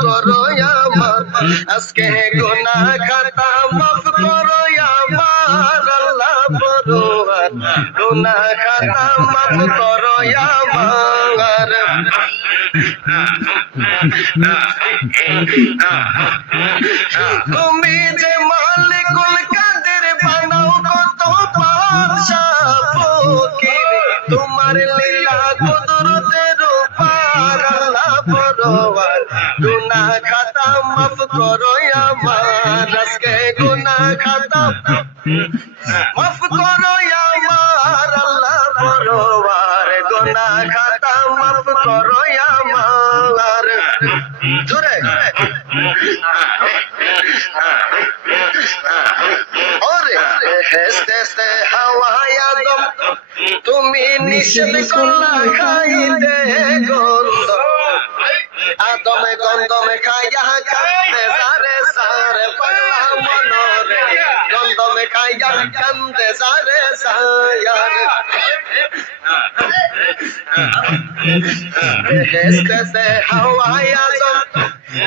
করো আমার আজকে গুনাহ খাতা মাফ করো আমার আল্লাহ পরোয়ার গুনাহ খাতা মাফ করো আমার তুমি যে মালিকুল কাদের বানাও কত বাদশাহ ফকির তোমার লীলা কুদরতের উপর আল্লাহ পরওয়ার গুনাহ খাতা মাফ করো আমার আজকে গুনাহ খাতা মাফ করো আমার আল্লাহ পরওয়ার গুনাহ খাতা মাফ করো আমার জোরে ওরে হেসতে হেসতে হাওয়ায় আদম তুমি নিষেধ করলা খাইতে গন্ধ আদমে গন্ধমে খাইয়া কান্দে সারে সারে পাগলা মনরে গন্ধমে খাইয়া কান্দে সারে সায়ারে হেসতে হেসতে হাওয়ায় আদম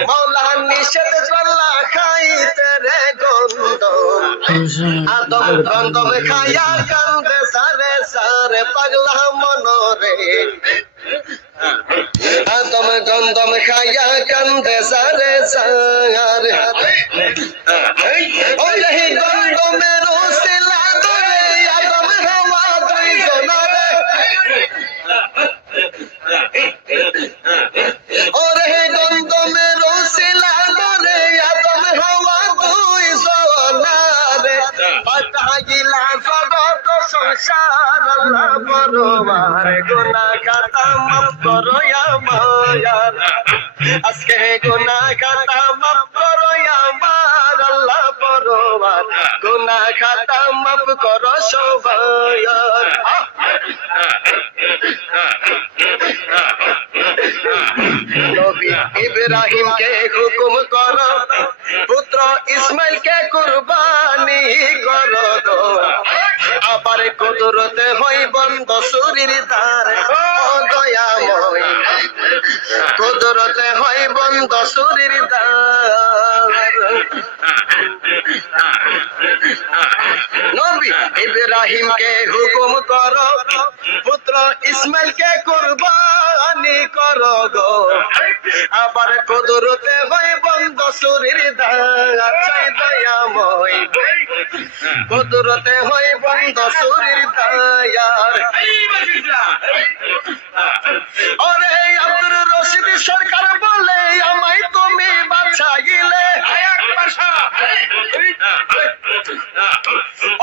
মৌলা নিষেধ করলা খাইতে রে গন্ধ আদম গন্ধমে খাইয়া কান্দে সারে সারে পাগলা মনরে আদম গন্ধম খাইয়া কান্দে সারে সারে ওই গন্ধমের ওসিলা ধরে আদম হাওয়া দুইজনারে ওরে গন্ধমের ওসিলা ধরে আদম হাওয়া দুইজনারে পাঠাইলা জগৎ সংসার আল্লাহ পরওয়ার গুনাহ খাতা মাফ করো আমার আজকে গুনাহ খাতা মাফ করো আমার আল্লাহ পরওয়ার গুনাহ খাতা মাফ করো সবার নবী ইব্রাহিমকে হুকুম করো পুত্র ইসমাইলকে কুরবানি করো গো আবার কুদরতে হই বন্ধ সুরির দ্বার ও দয়াময় কুদরতে হই বন্ধ সুরির দ্বার নবী ইব্রাহিমকে হুকুম করো পুত্র ইসমাইলকে কুরবানি করো গো আবার কুদরতে হই বন্ধ সুরির দ্বার চাই দয়াময় কুদরতে হই বন্ধ সুরির দ্বার ওরে আব্দুর রশিদ সরকার বলে আমায় তুমি বাঁচাইলে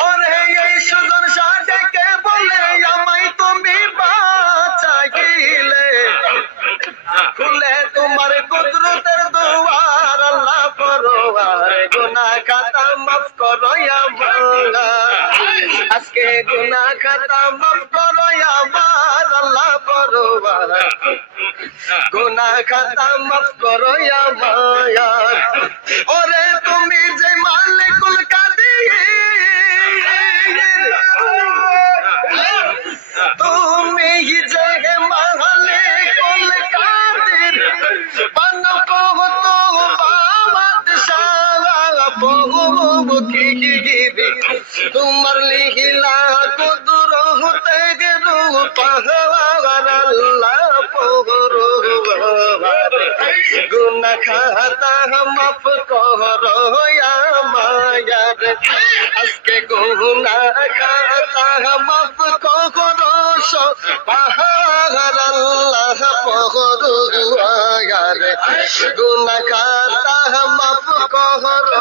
ওরে এই সুজন সাজেকে বলে আমায় তুমি বাঁচাইলে খুলে তোমার কুদরতের দুয়ার আল্লাহ পরওয়ার গুনাহ খাতা মাফ করো আমার আজকে গুনাহ খাতা মাফ করো আমার আল্লাহ পরওয়ার গুনাহ খাতা মাফ করো আমার ওরে তুমি যে মালিকুল কাদের তুমি যে মালিকুল কাদের বানো কত বাদশাহ ফকির তোমার লিহিলা কুদরতে রূপহার আল্লাহ পরওয়ার গুনাহ খাতা মাফ করো আমার আজকে গুনাহ খাতা মাফ করো পাহাড় আল্লাহ পরওয়ার গুনাহ খাতা মাফ করো আমার